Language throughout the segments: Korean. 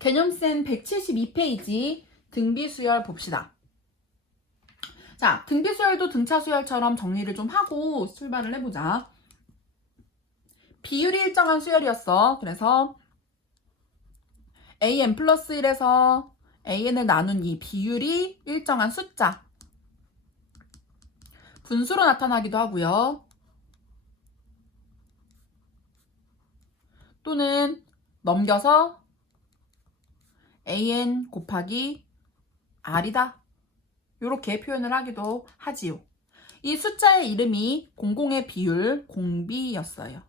개념센 172페이지 등비수열 봅시다. 자, 등비수열도 등차수열처럼 정리를 좀 하고 출발을 해보자. 비율이 일정한 수열이었어. 그래서 an 플러스 1에서 an을 나눈 이 비율이 일정한 숫자. 분수로 나타나기도 하고요. 또는 넘겨서 an 곱하기 r이다. 이렇게 표현을 하기도 하지요. 이 숫자의 이름이 공공의 비율, 공비였어요.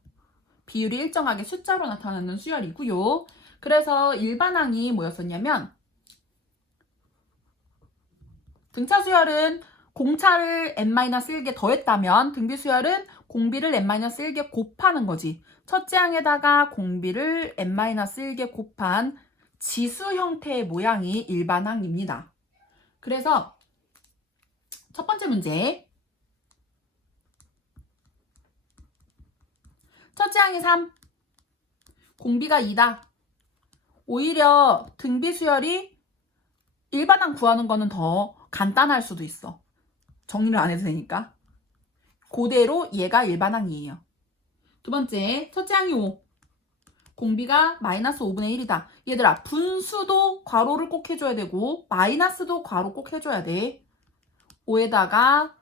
비율이 일정하게 숫자로 나타나는 수열이고요. 그래서 일반항이 뭐였었냐면 등차 수열은 공차를 n-1개 더했다면 등비 수열은 공비를 n-1개 곱하는 거지. 첫째 항에다가 공비를 n-1개 곱한 지수 형태의 모양이 일반항입니다. 그래서 첫 번째 문제. 첫째 항이 3, 공비가 2다. 오히려 등비 수열이 일반항 구하는 거는 더 간단할 수도 있어. 정리를 안 해도 되니까. 그대로 얘가 일반항이에요. 두 번째, 첫째 항이 5, 공비가 마이너스 5분의 1이다. 얘들아, 분수도 괄호를 꼭 해줘야 되고 마이너스도 괄호 꼭 해줘야 돼. 5에다가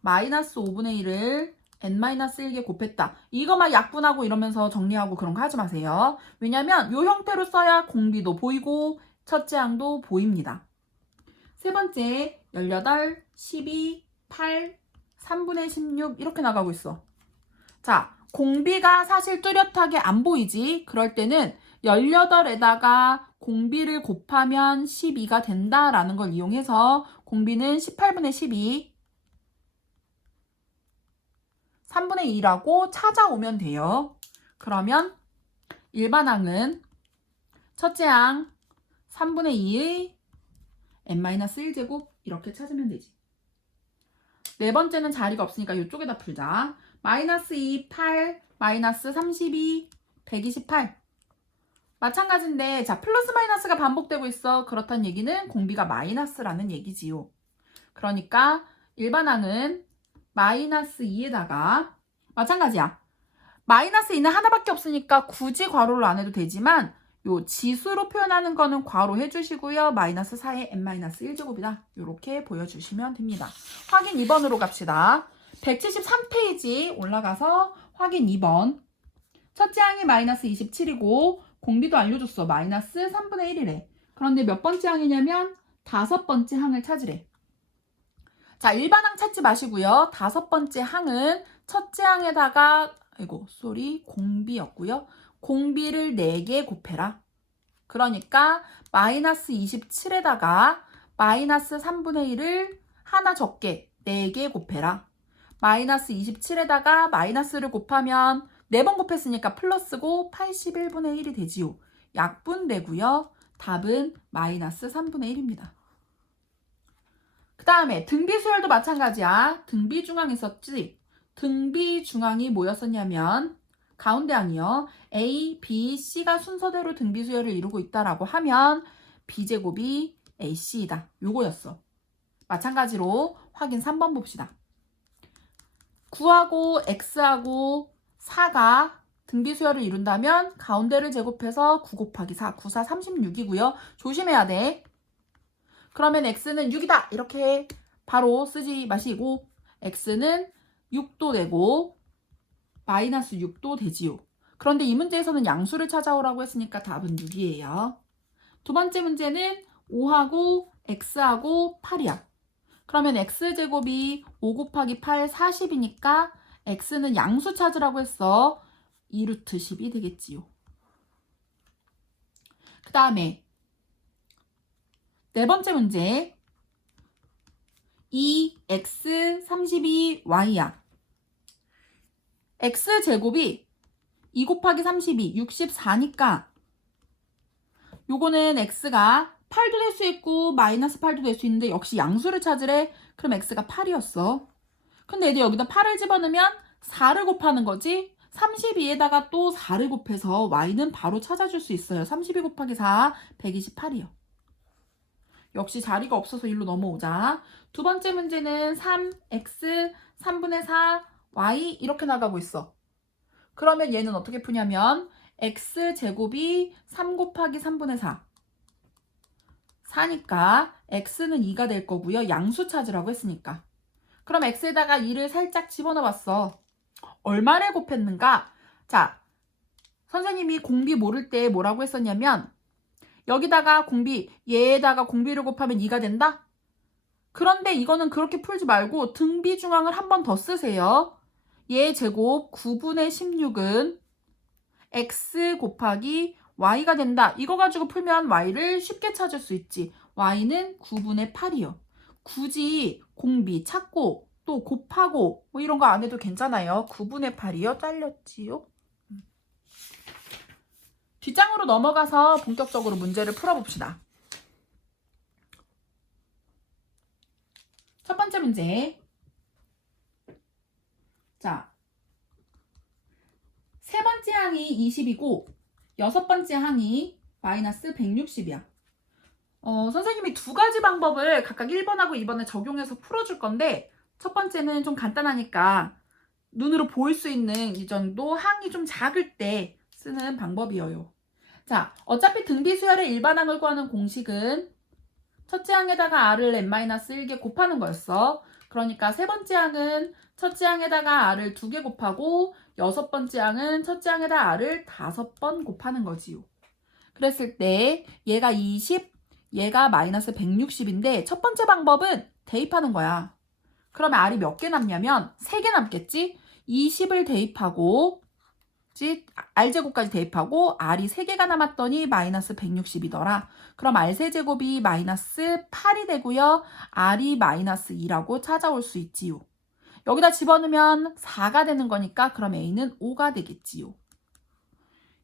마이너스 5분의 1을 n-1개 곱했다. 이거 막 약분하고 이러면서 정리하고 그런 거 하지 마세요. 왜냐면 이 형태로 써야 공비도 보이고 첫째 항도 보입니다. 세 번째, 18, 12, 8, 3분의 16 이렇게 나가고 있어. 자, 공비가 사실 뚜렷하게 안 보이지? 그럴 때는 18에다가 공비를 곱하면 12가 된다라는 걸 이용해서 공비는 18분의 12, 3분의 2라고 찾아오면 돼요. 그러면 일반항은 첫째 항 3분의 2의 n-1제곱 이렇게 찾으면 되지. 네 번째는 자리가 없으니까 이쪽에다 풀자. 마이너스 2, 8, 마이너스 32, 128. 마찬가지인데 자 플러스 마이너스가 반복되고 있어. 그렇다는 얘기는 공비가 마이너스라는 얘기지요. 그러니까 일반항은 마이너스 2에다가 마찬가지야. 마이너스 2는 하나밖에 없으니까 굳이 괄호를 안 해도 되지만 요 지수로 표현하는 거는 괄호 해주시고요. 마이너스 4의 n-1제곱이다. 이렇게 보여주시면 됩니다. 확인 2번으로 갑시다. 173페이지 올라가서 확인 2번. 첫째 항이 마이너스 27이고 공비도 알려줬어. 마이너스 3분의 1이래. 그런데 몇 번째 항이냐면 다섯 번째 항을 찾으래. 자, 일반항 찾지 마시고요. 다섯 번째 항은 첫째 항에다가 공비였고요. 공비를 4개 곱해라. 그러니까 마이너스 27에다가 마이너스 3분의 1을 하나 적게 4개 곱해라. 마이너스 27에다가 마이너스를 곱하면 4번 곱했으니까 플러스고 81분의 1이 되지요. 약분되고요. 답은 마이너스 3분의 1입니다. 그 다음에 등비수열도 마찬가지야. 등비중항 있었지? 등비중항이 뭐였었냐면 가운데 항이요. A, B, C가 순서대로 등비수열을 이루고 있다라고 하면 B제곱이 AC이다. 요거였어. 마찬가지로 확인 3번 봅시다. 9하고 X하고 4가 등비수열을 이룬다면 가운데를 제곱해서 9 곱하기 4, 9, 4, 36이고요. 조심해야 돼. 그러면 X는 6이다. 이렇게 바로 쓰지 마시고 X는 6도 되고 마이너스 6도 되지요. 그런데 이 문제에서는 양수를 찾아오라고 했으니까 답은 6이에요. 두 번째 문제는 5하고 X하고 8이야. 그러면 X제곱이 5 곱하기 8, 40이니까 X는 양수 찾으라고 했어. 2루트 10이 되겠지요. 그 다음에 네 번째 문제. 2x 32y야. x제곱이 2 곱하기 32, 64니까 요거는 x가 8도 될 수 있고 마이너스 8도 될 수 있는데 역시 양수를 찾으래. 그럼 x가 8이었어. 근데 이제 여기다 8을 집어넣으면 4를 곱하는 거지. 32에다가 또 4를 곱해서 y는 바로 찾아줄 수 있어요. 32 곱하기 4, 128이요. 역시 자리가 없어서 일로 넘어오자. 두 번째 문제는 3x 3분의 4 y 이렇게 나가고 있어. 그러면 얘는 어떻게 푸냐면 x제곱이 3 곱하기 3분의 4 4니까 x는 2가 될 거고요. 양수 찾으라고 했으니까. 그럼 x에다가 2를 살짝 집어넣어 봤어. 얼마를 곱했는가? 자, 선생님이 공비 모를 때 뭐라고 했었냐면 여기다가 공비, 얘에다가 공비를 곱하면 2가 된다? 그런데 이거는 그렇게 풀지 말고 등비 중앙을 한 번 더 쓰세요. 얘 제곱 9분의 16은 x 곱하기 y가 된다. 이거 가지고 풀면 y를 쉽게 찾을 수 있지. y는 9분의 8이요. 굳이 공비 찾고 또 곱하고 뭐 이런 거 안 해도 괜찮아요. 9분의 8이요. 잘렸지요. 뒷장으로 넘어가서 본격적으로 문제를 풀어봅시다. 첫 번째 문제. 자, 세 번째 항이 20이고 여섯 번째 항이 마이너스 160이야. 선생님이 두 가지 방법을 각각 1번하고 2번에 적용해서 풀어줄 건데 첫 번째는 좀 간단하니까 눈으로 보일 수 있는 이 정도 항이 좀 작을 때 쓰는 방법이에요. 자, 어차피 등비수열의 일반항을 구하는 공식은 첫째 항에다가 r을 n-1개 곱하는 거였어. 그러니까 세 번째 항은 첫째 항에다가 r을 2개 곱하고 여섯 번째 항은 첫째 항에다 r을 5번 곱하는 거지요. 그랬을 때 얘가 20, 얘가 마이너스 160인데 첫 번째 방법은 대입하는 거야. 그러면 r이 몇 개 남냐면 3개 남겠지? 20을 대입하고 r제곱까지 대입하고 r이 3개가 남았더니 마이너스 160이더라. 그럼 r세제곱이 마이너스 8이 되고요. r이 마이너스 2라고 찾아올 수 있지요. 여기다 집어넣으면 4가 되는 거니까 그럼 a는 5가 되겠지요.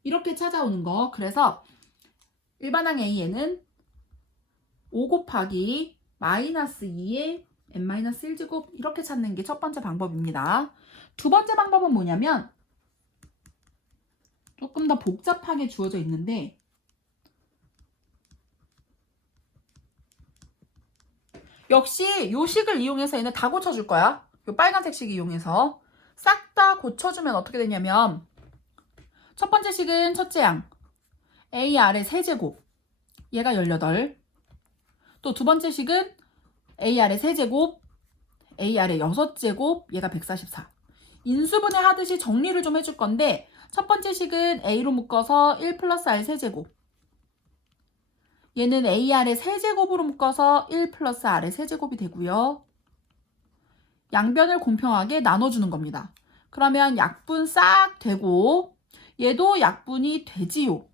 이렇게 찾아오는 거. 그래서 일반항 a에는 5 곱하기 마이너스 2의 n-1제곱 이렇게 찾는 게 첫 번째 방법입니다. 두 번째 방법은 뭐냐면 조금 더 복잡하게 주어져 있는데 역시 요 식을 이용해서 얘는 다 고쳐줄 거야. 요 빨간색 식 이용해서 싹 다 고쳐주면 어떻게 되냐면 첫 번째 식은 첫째 항 AR의 세제곱 얘가 18. 또 두 번째 식은 AR의 세제곱 AR의 6제곱 얘가 144. 인수분해 하듯이 정리를 좀 해줄 건데 첫 번째 식은 A로 묶어서 1 플러스 R 세제곱 얘는 AR의 세제곱으로 묶어서 1 플러스 R의 세제곱이 되고요. 양변을 공평하게 나눠주는 겁니다. 그러면 약분 싹 되고 얘도 약분이 되지요.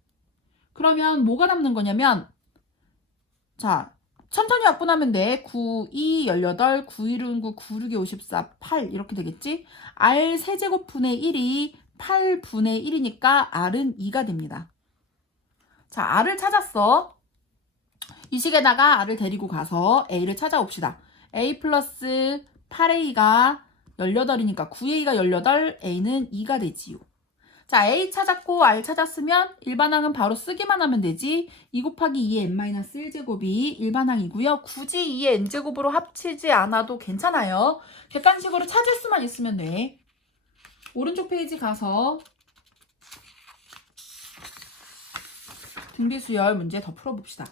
그러면 뭐가 남는 거냐면 자 천천히 약분하면 돼. 9, 2, 18, 9, 1, 9, 9, 6, 54, 8 이렇게 되겠지? R 세제곱분의 1이 8분의 1이니까 R은 2가 됩니다. 자, R을 찾았어. 이 식에다가 R을 데리고 가서 A를 찾아옵시다. A 플러스 8A가 18이니까 9A가 18, A는 2가 되지요. 자, A 찾았고 R 찾았으면 일반항은 바로 쓰기만 하면 되지. 2 곱하기 2의 n-1제곱이 일반항이고요. 굳이 2의 n제곱으로 합치지 않아도 괜찮아요. 객관식으로 찾을 수만 있으면 돼. 오른쪽 페이지 가서 등비수열 문제 더 풀어봅시다.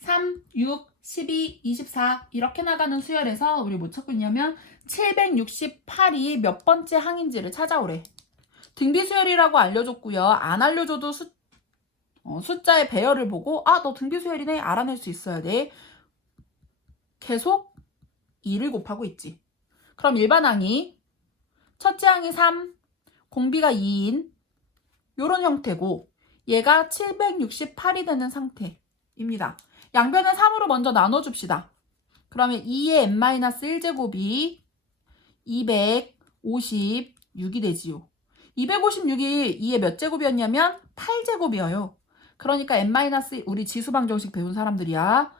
3, 6, 12, 24 이렇게 나가는 수열에서 우리 뭐 찾고 있냐면 768이 몇 번째 항인지를 찾아오래. 등비수열이라고 알려줬고요. 안 알려줘도 숫자의 배열을 보고 너 등비수열이네 알아낼 수 있어야 돼. 계속 2를 곱하고 있지. 그럼 일반항이 첫째 항이 3, 공비가 2인 요런 형태고 얘가 768이 되는 상태입니다. 양변을 3으로 먼저 나눠줍시다. 그러면 2의 n-1제곱이 256이 되지요. 256이 2의 몇 제곱이었냐면 8제곱이에요. 그러니까 우리 지수방정식 배운 사람들이야.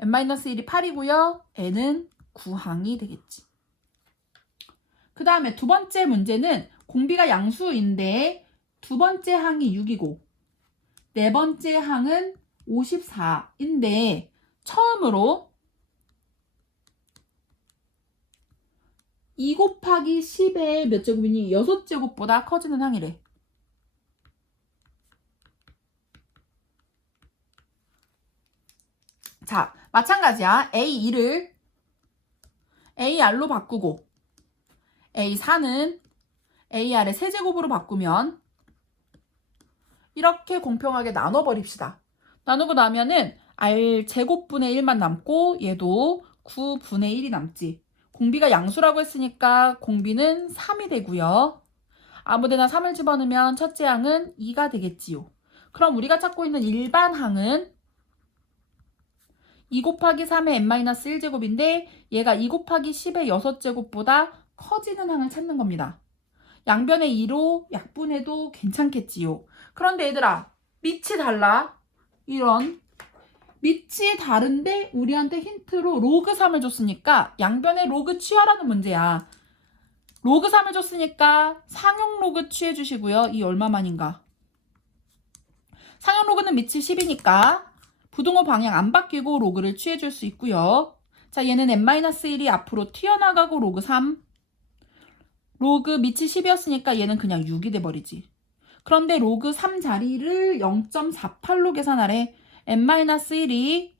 n-1이 8이고요. n은 9항이 되겠지. 그 다음에 두 번째 문제는 공비가 양수인데 두 번째 항이 6이고 네 번째 항은 54인데 처음으로 2 곱하기 10의 몇 제곱이니? 6제곱보다 커지는 항이래. 자, 마찬가지야. A2를 AR로 바꾸고 A4는 AR의 세제곱으로 바꾸면 이렇게 공평하게 나눠버립시다. 나누고 나면은 R 제곱분의 1만 남고 얘도 9분의 1이 남지. 공비가 양수라고 했으니까 공비는 3이 되고요. 아무데나 3을 집어넣으면 첫째 항은 2가 되겠지요. 그럼 우리가 찾고 있는 일반 항은 2 곱하기 3의 n-1제곱인데 얘가 2 곱하기 10의 6제곱보다 커지는 항을 찾는 겁니다. 양변의 2로 약분해도 괜찮겠지요. 그런데 얘들아, 밑이 달라. 이런 밑이 다른데 우리한테 힌트로 로그 3을 줬으니까 양변의 로그 취하라는 문제야. 로그 3을 줬으니까 상용 로그 취해 주시고요. 이 얼마만인가? 상용 로그는 밑이 10이니까 부등호 방향 안 바뀌고 로그를 취해 줄 수 있고요. 자, 얘는 n-1이 앞으로 튀어나가고 로그 3. 로그 밑이 10이었으니까 얘는 그냥 6이 돼버리지. 그런데 로그 3 자리를 0.48로 계산하래. n-1이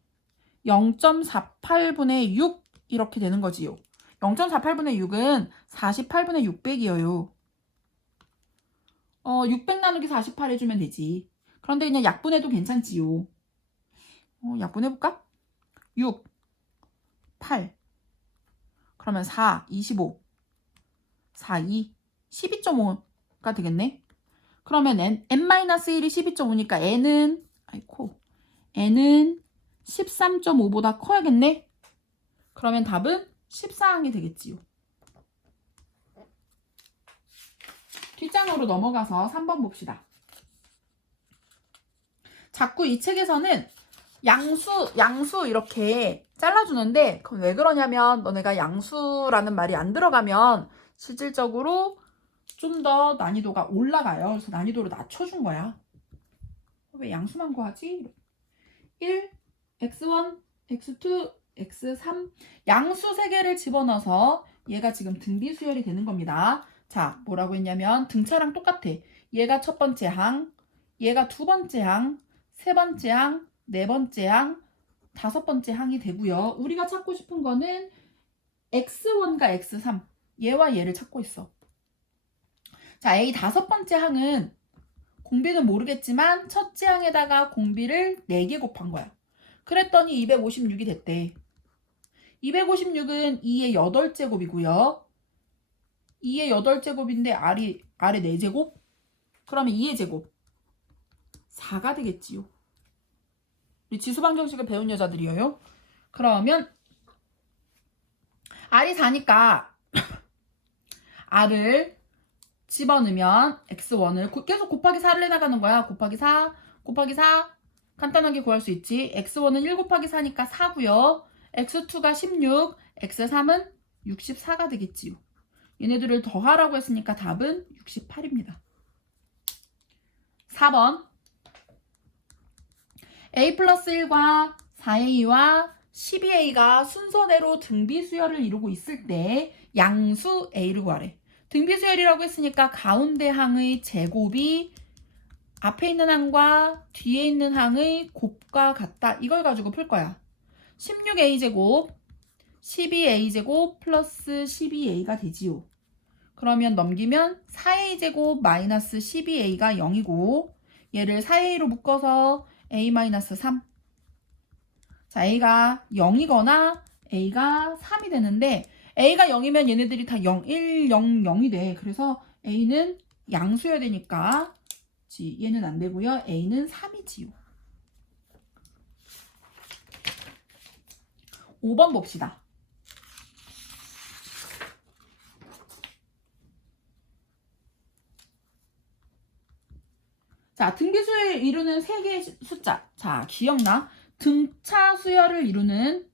0.48분의 6 이렇게 되는 거지요. 0.48분의 6은 48분의 600이에요. 600 나누기 48 해주면 되지. 그런데 그냥 약분해도 괜찮지요. 약분해볼까? 6, 8, 그러면 4, 25, 4, 2, 12.5가 되겠네. 그러면 n-1이 12.5니까 n은 13.5보다 커야겠네. 그러면 답은 14항이 되겠지요. 뒷장으로 넘어가서 3번 봅시다. 자꾸 이 책에서는 양수 이렇게 잘라주는데 그건 왜 그러냐면 너네가 양수라는 말이 안 들어가면 실질적으로 좀 더 난이도가 올라가요. 그래서 난이도를 낮춰준 거야. 왜 양수만 구하지? 1, x1, x2, x3 양수 3개를 집어넣어서 얘가 지금 등비 수열이 되는 겁니다. 자, 뭐라고 했냐면 등차랑 똑같아. 얘가 첫 번째 항, 얘가 두 번째 항, 세 번째 항, 네 번째 항, 다섯 번째 항이 되고요. 우리가 찾고 싶은 거는 x1과 x3 얘와 얘를 찾고 있어. 자, A 다섯 번째 항은 공비는 모르겠지만 첫째 항에다가 공비를 4개 곱한 거야. 그랬더니 256이 됐대. 256은 2의 8제곱이고요. 2의 8제곱인데 아래 4제곱? 그러면 2의 제곱 4가 되겠지요. 우리 지수방정식을 배운 여자들이에요. 그러면 R이 4니까 R을 집어넣으면 x1을 계속 곱하기 4를 해나가는 거야. 곱하기 4, 곱하기 4 간단하게 구할 수 있지. x1은 1 곱하기 4니까 4고요. x2가 16, x3은 64가 되겠지요. 얘네들을 더하라고 했으니까 답은 68입니다. 4번 a 플러스 1과 4a와 12a가 순서대로 등비 수열을 이루고 있을 때 양수 a를 구하래. 등비 수열이라고 했으니까 가운데 항의 제곱이 앞에 있는 항과 뒤에 있는 항의 곱과 같다. 이걸 가지고 풀 거야. 16a제곱, 12a제곱 플러스 12a가 되지요. 그러면 넘기면 4a제곱 마이너스 12a가 0이고 얘를 4a로 묶어서 a-3. 자, a가 0이거나 a가 3이 되는데 a가 0이면 얘네들이 다 0, 1, 0, 0이 돼. 그래서 a는 양수여야 되니까 얘는 안 되고요. a는 3이지요. 5번 봅시다. 자, 등비 수열을 이루는 3개의 숫자. 자, 기억나? 등차 수열을 이루는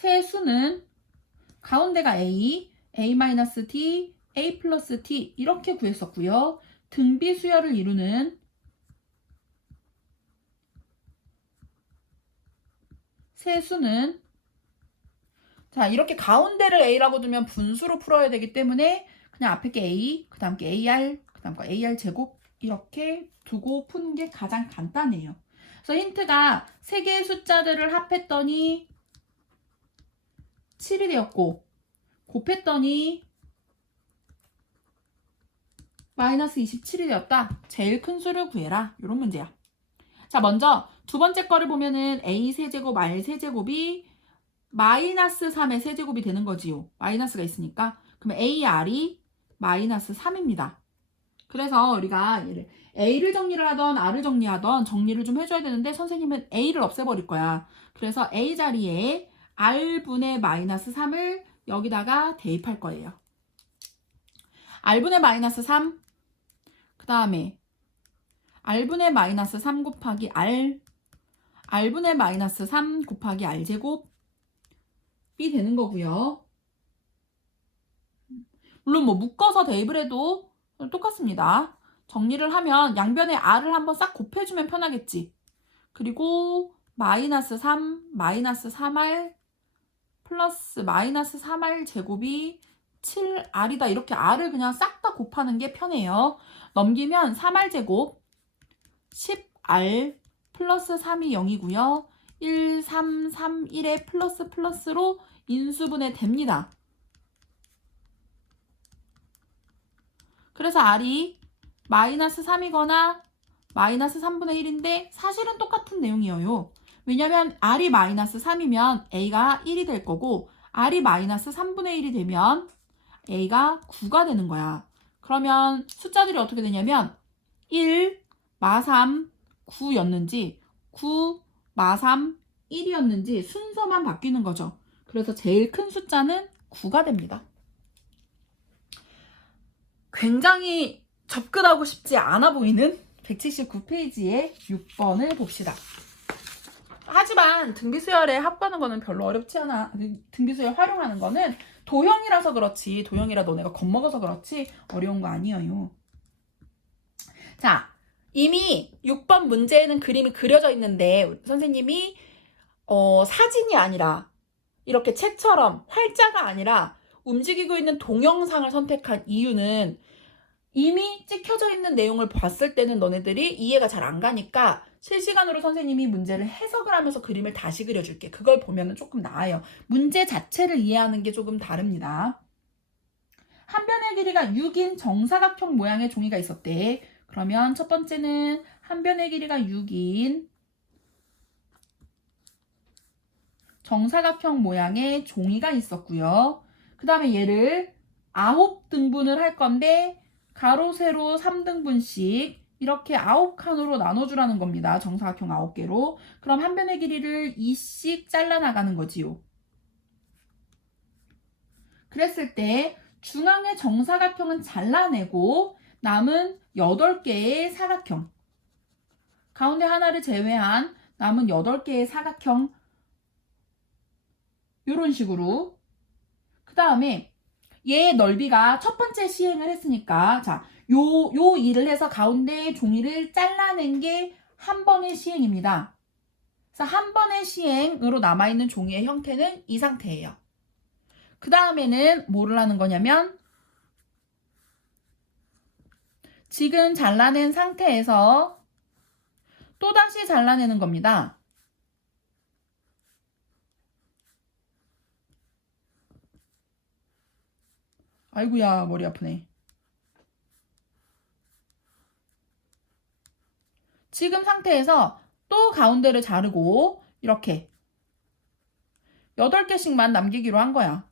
세수는 가운데가 A, A-D, A 플러스 T 이렇게 구했었고요. 등비 수열을 이루는 세수는 자 이렇게 가운데를 A라고 두면 분수로 풀어야 되기 때문에 그냥 앞에 게 A, 그 다음 게 AR, 그 다음 거 AR 제곱 이렇게 두고 푸는 게 가장 간단해요. 그래서 힌트가 세 개의 숫자들을 합했더니 7이 되었고 곱했더니 마이너스 27이 되었다. 제일 큰 수를 구해라. 이런 문제야. 자, 먼저 두 번째 거를 보면은 A 세제곱, R 세제곱이 마이너스 3의 세제곱이 되는 거지요. 마이너스가 있으니까. 그러면 AR이 마이너스 3입니다. 그래서 우리가 A를 정리를 하던 R을 정리하던 정리를 좀 해줘야 되는데 선생님은 A를 없애버릴 거야. 그래서 A 자리에 R분의 마이너스 3을 여기다가 대입할 거예요. R분의 마이너스 3, 그 다음에 R분의 마이너스 3 곱하기 R, R분의 마이너스 3 곱하기 R제곱이 되는 거고요. 물론 뭐 묶어서 대입을 해도 똑같습니다. 정리를 하면 양변에 R을 한번 싹 곱해주면 편하겠지. 그리고 마이너스 3, 마이너스 3R 플러스 마이너스 3R 제곱이 7R이다. 이렇게 R을 그냥 싹 다 곱하는 게 편해요. 넘기면 3R 제곱 10R 플러스 3이 0이고요. 1, 3, 3, 1에 플러스로 인수분해 됩니다. 그래서 R이 마이너스 3이거나 마이너스 3분의 1인데 사실은 똑같은 내용이에요. 왜냐면 R이 마이너스 3이면 A가 1이 될 거고 R이 마이너스 3분의 1이 되면 A가 9가 되는 거야. 그러면 숫자들이 어떻게 되냐면 1, 마3, 9였는지 9, 마3, 1이었는지 순서만 바뀌는 거죠. 그래서 제일 큰 숫자는 9가 됩니다. 굉장히 접근하고 싶지 않아 보이는 179페이지의 6번을 봅시다. 하지만 등비수열에 합하는 거는 별로 어렵지 않아. 등비수열 활용하는 거는 도형이라서 그렇지, 도형이라 너네가 겁먹어서 그렇지 어려운 거 아니에요. 자, 이미 6번 문제에는 그림이 그려져 있는데 선생님이 사진이 아니라 이렇게 책처럼 활자가 아니라 움직이고 있는 동영상을 선택한 이유는 이미 찍혀져 있는 내용을 봤을 때는 너네들이 이해가 잘 안 가니까 실시간으로 선생님이 문제를 해석을 하면서 그림을 다시 그려줄게. 그걸 보면 조금 나아요. 문제 자체를 이해하는 게 조금 다릅니다. 한 변의 길이가 6인 정사각형 모양의 종이가 있었대. 그러면 첫 번째는 한 변의 길이가 6인 정사각형 모양의 종이가 있었고요. 그 다음에 얘를 9등분을 할 건데 가로 세로 3등분씩 이렇게 9칸으로 나눠주라는 겁니다. 정사각형 9개로. 그럼 한 변의 길이를 2씩 잘라나가는 거지요. 그랬을 때 중앙의 정사각형은 잘라내고 남은 8개의 사각형, 가운데 하나를 제외한 남은 8개의 사각형 이런 식으로. 그 다음에 얘의 넓이가 첫 번째 시행을 했으니까 자, 요 일을 해서 가운데 종이를 잘라낸 게 한 번의 시행입니다. 그래서 한 번의 시행으로 남아있는 종이의 형태는 이 상태예요. 그 다음에는 뭐를 하는 거냐면 지금 잘라낸 상태에서 또다시 잘라내는 겁니다. 아이고야, 머리 아프네. 지금 상태에서 또 가운데를 자르고 이렇게 8개씩만 남기기로 한 거야.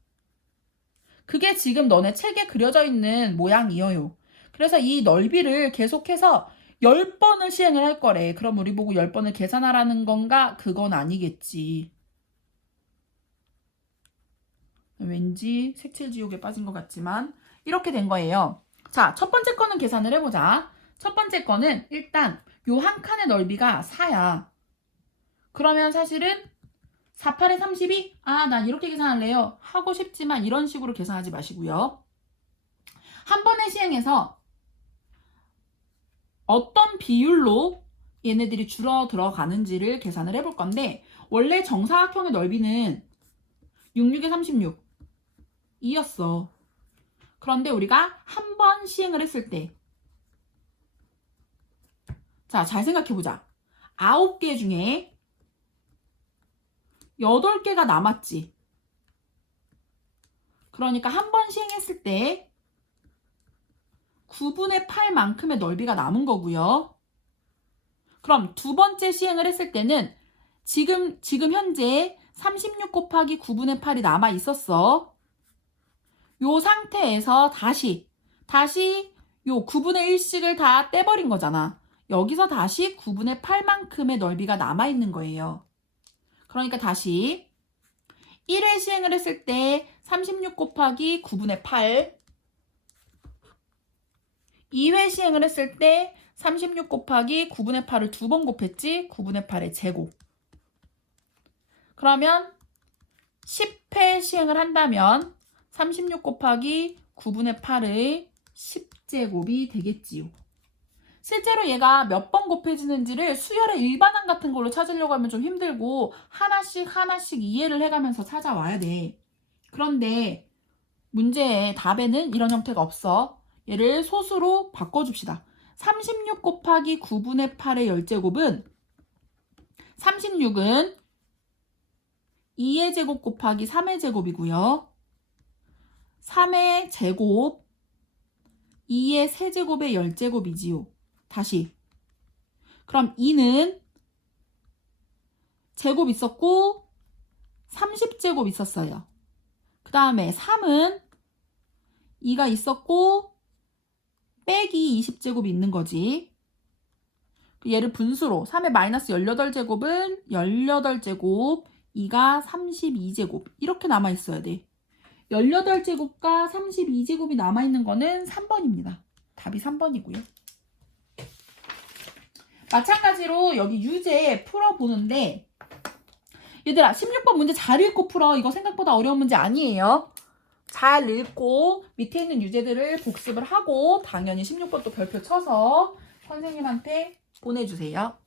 그게 지금 너네 책에 그려져 있는 모양이에요. 그래서 이 넓이를 계속해서 10번을 시행을 할 거래. 그럼 우리 보고 10번을 계산하라는 건가? 그건 아니겠지. 왠지 색칠 지옥에 빠진 것 같지만 이렇게 된 거예요. 자, 첫 번째 거는 계산을 해보자. 첫 번째 거는 일단 요 한 칸의 넓이가 4야. 그러면 사실은 4, 8에 32? 아, 난 이렇게 계산할래요. 하고 싶지만 이런 식으로 계산하지 마시고요. 한 번에 시행해서 어떤 비율로 얘네들이 줄어들어 가는지를 계산을 해볼 건데, 원래 정사각형의 넓이는 66에 36 이었어. 그런데 우리가 한 번 시행을 했을 때, 자, 잘 생각해보자. 9개 중에 8개가 남았지. 그러니까 한 번 시행했을 때 9분의 8만큼의 넓이가 남은 거고요. 그럼 두 번째 시행을 했을 때는 지금 현재 36 곱하기 9분의 8이 남아 있었어. 요 상태에서 다시 요 9분의 1씩을 다 떼버린 거잖아. 여기서 다시 9분의 8만큼의 넓이가 남아있는 거예요. 그러니까 다시 1회 시행을 했을 때 36 곱하기 9분의 8, 2회 시행을 했을 때 36 곱하기 9분의 8을 두 번 곱했지. 9분의 8의 제곱. 그러면 10회 시행을 한다면 36 곱하기 9분의 8의 10제곱이 되겠지요. 실제로 얘가 몇 번 곱해지는지를 수열의 일반항 같은 걸로 찾으려고 하면 좀 힘들고 하나씩 이해를 해가면서 찾아와야 돼. 그런데 문제의 답에는 이런 형태가 없어. 얘를 소수로 바꿔줍시다. 36 곱하기 9분의 8의 10제곱은 36은 2의 제곱 곱하기 3의 제곱이고요. 3의 제곱 2의 세제곱의 10제곱이지요. 다시. 그럼 2는 제곱 있었고 30제곱 있었어요. 그 다음에 3은 2가 있었고 빼기 20제곱이 있는 거지. 얘를 분수로 3의 마이너스 18제곱은 18제곱, 2가 32제곱 이렇게 남아있어야 돼. 18제곱과 32제곱이 남아있는 거는 3번입니다. 답이 3번이고요. 마찬가지로 여기 유제 풀어보는데, 얘들아 16번 문제 잘 읽고 풀어. 이거 생각보다 어려운 문제 아니에요. 잘 읽고 밑에 있는 유제들을 복습을 하고 당연히 16번도 별표 쳐서 선생님한테 보내주세요.